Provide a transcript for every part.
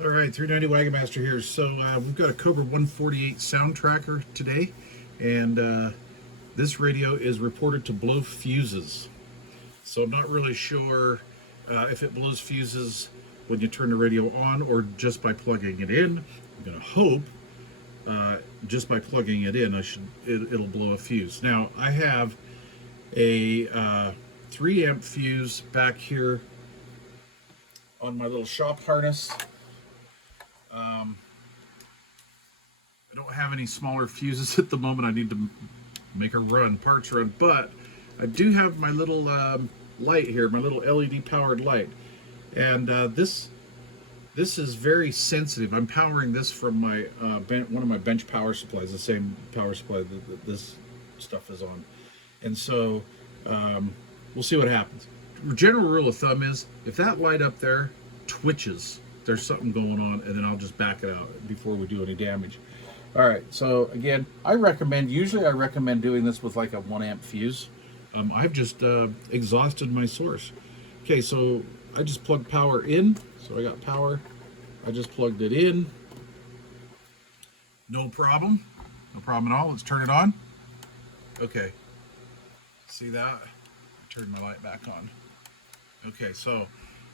All right, 390 Wagon Master here. So we've got a Cobra 148 sound tracker today, and this radio is reported to blow fuses. So I'm not really sure if it blows fuses when you turn the radio on or just by plugging it in. I'm going to hope just by plugging it in, it'll blow a fuse. Now I have a 3 amp fuse back here on my little shop harness. I don't have any smaller fuses at the moment. I need to make a run, parts run, but I do have my little light here, my little LED powered light, and this is very sensitive. I'm powering this from my one of my bench power supplies, the same power supply that this stuff is on, and so we'll see what happens. General rule of thumb is if that light up there twitches, there's something going on, and then I'll just back it out before we do any damage. All right, so again, usually I recommend doing this with like a 1 amp fuse. I've just exhausted my source. Okay, so I just plugged power in, so I got power. I just plugged it in. No problem at all. Let's turn it on. Okay, see that? I turned my light back on. Okay, so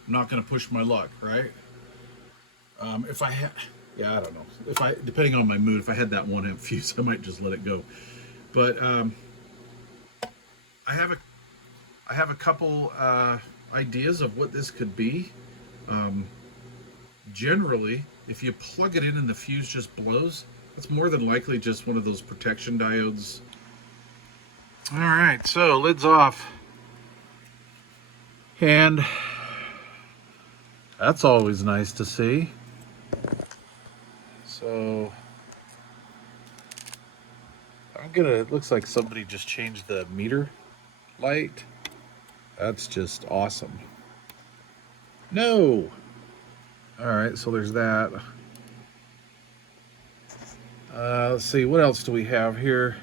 I'm not gonna push my luck, right? If I had, yeah, I don't know. If I, depending on my mood, if I had that 1 amp fuse, I might just let it go. But I have a couple ideas of what this could be. Generally, if you plug it in and the fuse just blows, that's more than likely just one of those protection diodes. All right, so lid's off, and that's always nice to see. So it looks like somebody just changed the meter light. That's just awesome. No. All right, so there's that. Let's see, what else do we have here?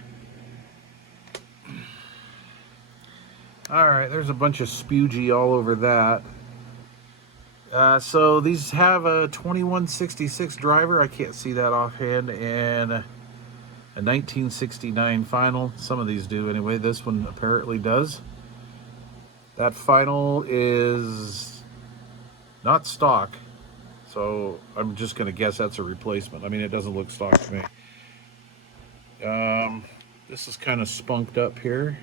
All right, there's a bunch of spugey all over that. So these have a 2166 driver. I can't see that offhand, and a 1969 final. Some of these do anyway. This one apparently does. That final is not stock, so I'm just going to guess that's a replacement. I mean, it doesn't look stock to me. This is kind of spunked up here.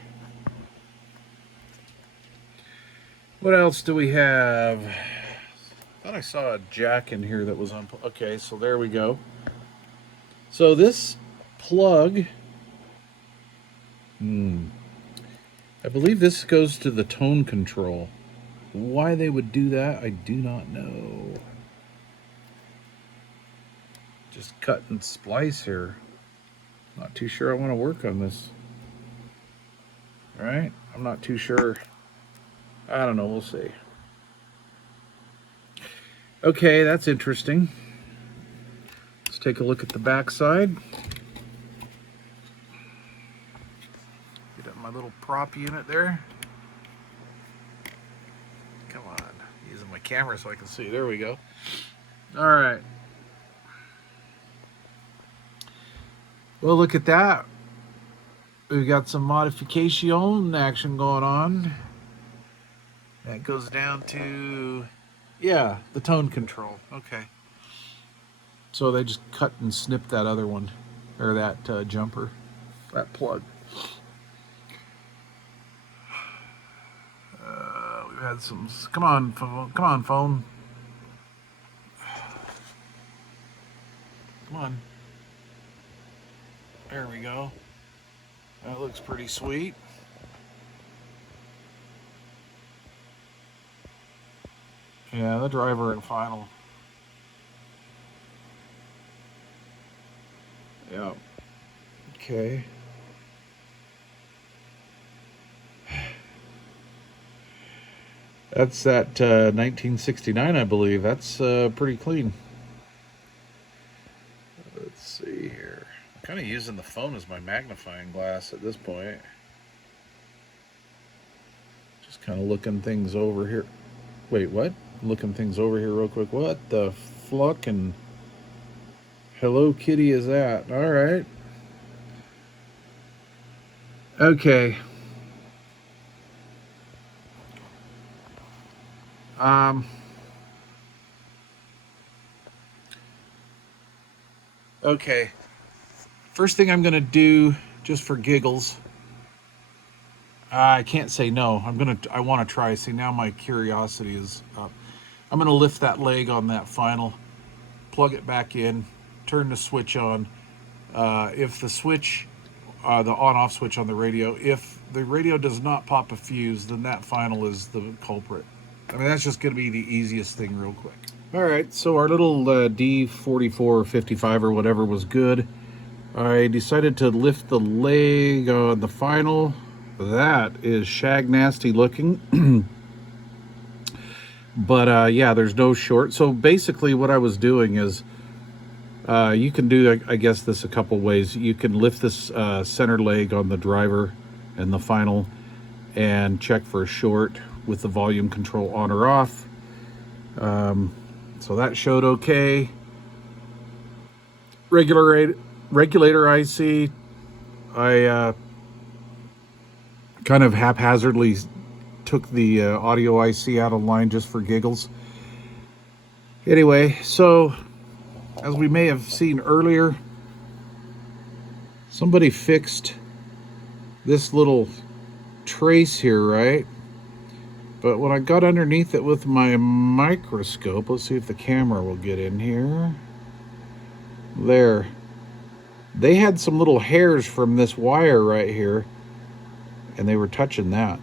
What else do we have? I thought I saw a jack in here that was on. Okay, so there we go. So this plug, I believe this goes to the tone control. Why they would do that, I do not know. Just cut and splice here. Not too sure I want to work on this. All right, I'm not too sure. I don't know, we'll see. Okay, that's interesting. Let's take a look at the back side. Get up my little prop unit there. Come on, using my camera so I can see. There we go. All right. Well, look at that. We've got some modification action going on. That goes down to, yeah, the tone control. Okay. So they just cut and snipped that other one, or that jumper, that plug. We've had some, come on, phone. Come on, phone. Come on. There we go. That looks pretty sweet. Yeah, the driver and final. Yeah. Okay. That's that 1969, I believe. That's pretty clean. Let's see here. I'm kind of using the phone as my magnifying glass at this point. Just kind of looking things over here. Wait, what? Looking things over here real quick. What the fluck and Hello Kitty is that? All right. Okay. Um. Okay. First thing I'm gonna do, just for giggles. I can't say no. I want to try. See, now my curiosity is up. I'm gonna lift that leg on that final, plug it back in, turn the switch on. If the switch, the on-off switch on the radio, if the radio does not pop a fuse, then that final is the culprit. I mean, that's just going to be the easiest thing real quick. All right, so our little D44 or 55 or whatever was good. I decided to lift the leg on the final. That is shag nasty looking. But yeah, there's no short. So basically what I was doing is, you can do, I guess, this a couple ways. You can lift this center leg on the driver and the final and check for a short with the volume control on or off. So that showed okay. Regulator IC, I kind of haphazardly took the audio IC out of line just for giggles. Anyway, so as we may have seen earlier, somebody fixed this little trace here, right? But when I got underneath it with my microscope, let's see if the camera will get in here. There. They had some little hairs from this wire right here, and they were touching that.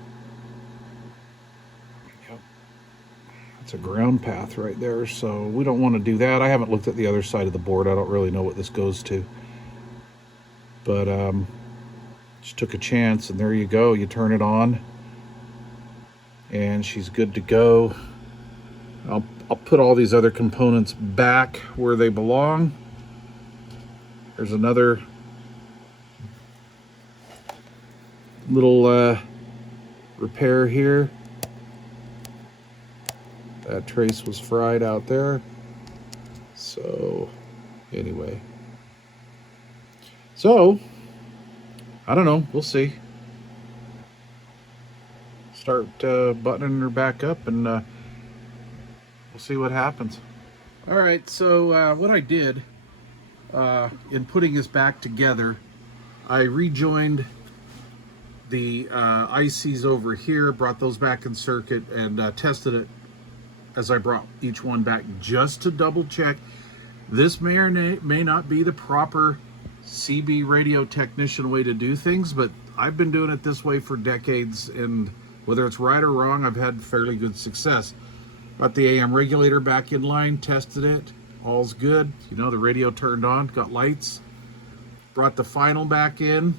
Yep. That's a ground path right there, so we don't want to do that. I haven't looked at the other side of the board. I don't really know what this goes to. But just took a chance, and there you go. You turn it on, and she's good to go. I'll put all these other components back where they belong. There's another little repair here. That trace was fried out there. So anyway, so I don't know, we'll see. Start buttoning her back up, and we'll see what happens. All right, so what I did in putting this back together, I rejoined the ICs over here, brought those back in circuit, and tested it as I brought each one back just to double check. This may or may not be the proper CB radio technician way to do things, but I've been doing it this way for decades, and whether it's right or wrong, I've had fairly good success. Got the AM regulator back in line, tested it, all's good. You know, the radio turned on, got lights. Brought the final back in,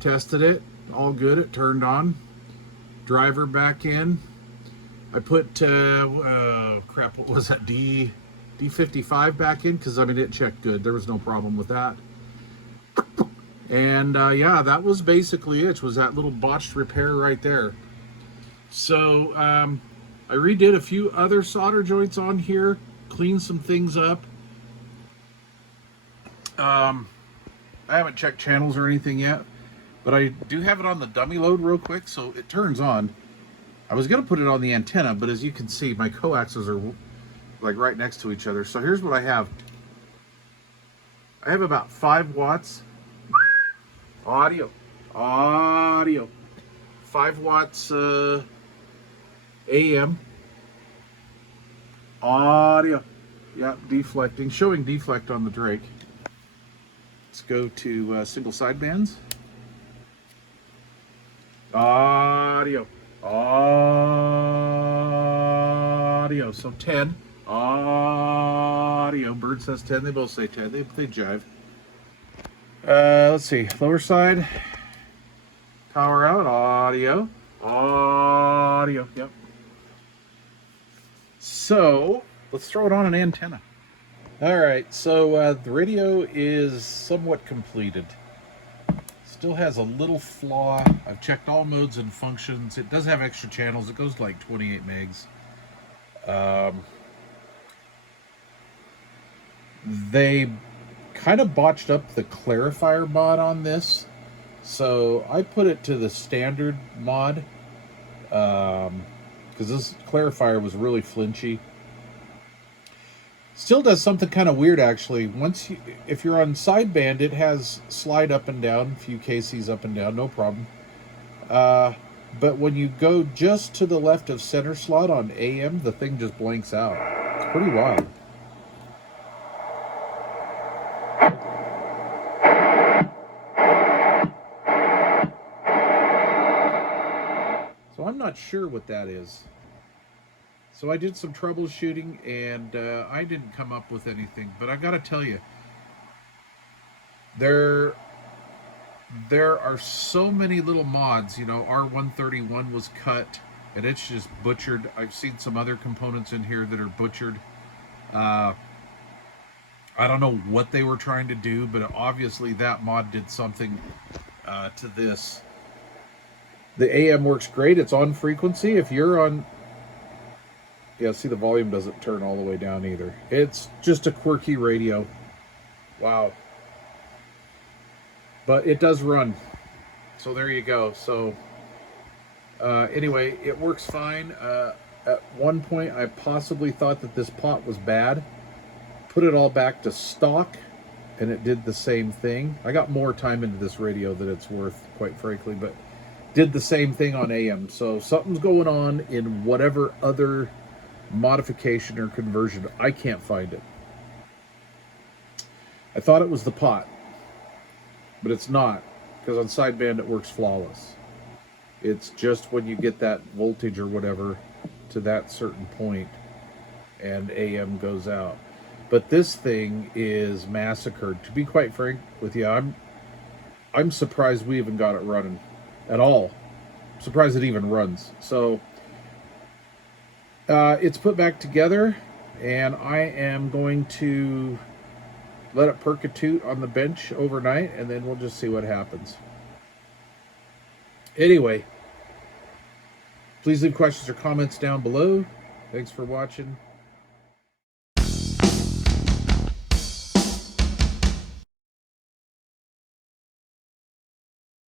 tested it, all good, it turned on. Driver back in. I put, crap, what was that, D55 back in, because I mean, it checked good. There was no problem with that. And yeah, that was basically it. Was that little botched repair right there. So I redid a few other solder joints on here, cleaned some things up. I haven't checked channels or anything yet, but I do have it on the dummy load real quick, so it turns on. I was going to put it on the antenna, but as you can see, my coaxes are like right next to each other. So here's what I have. I have about 5 watts audio. 5 watts AM. Audio. Yeah, deflecting. Showing deflect on the Drake. Let's go to single sidebands. Audio. Audio. So 10. Audio. Bird says 10. They both say 10. They jive. Let's see. Lower side. Power out. Audio. Audio. Yep. So let's throw it on an antenna. All right. So the radio is somewhat completed. Still has a little flaw. I've checked all modes and functions. It does have extra channels. It goes to like 28 megs. Um, they kind of botched up the clarifier mod on this, so I put it to the standard mod, because this clarifier was really flinchy. Still does something kind of weird actually. If you're on sideband, it has slide up and down, a few KCs up and down, no problem. But when you go just to the left of center slot on AM, the thing just blanks out. It's pretty wild. So I'm not sure what that is. So I did some troubleshooting, and I didn't come up with anything. But I got to tell you, there are so many little mods. You know, R131 was cut, and it's just butchered. I've seen some other components in here that are butchered. I don't know what they were trying to do, but obviously that mod did something to this. The AM works great. It's on frequency. If you're on... Yeah, see, the volume doesn't turn all the way down either. It's just a quirky radio. Wow. But it does run. So there you go. So anyway, it works fine. At one point, I possibly thought that this pot was bad. Put it all back to stock, and it did the same thing. I got more time into this radio than it's worth, quite frankly, but did the same thing on AM. So something's going on in whatever other modification or conversion. I can't find it. I thought it was the pot, but it's not, because on sideband it works flawless. It's just when you get that voltage or whatever to that certain point and AM goes out. But this thing is massacred. To be quite frank with you, I'm surprised we even got it running at all. I'm surprised it even runs. So it's put back together, and I am going to let it percutute on the bench overnight, and then we'll just see what happens. Anyway, please leave questions or comments down below. Thanks for watching.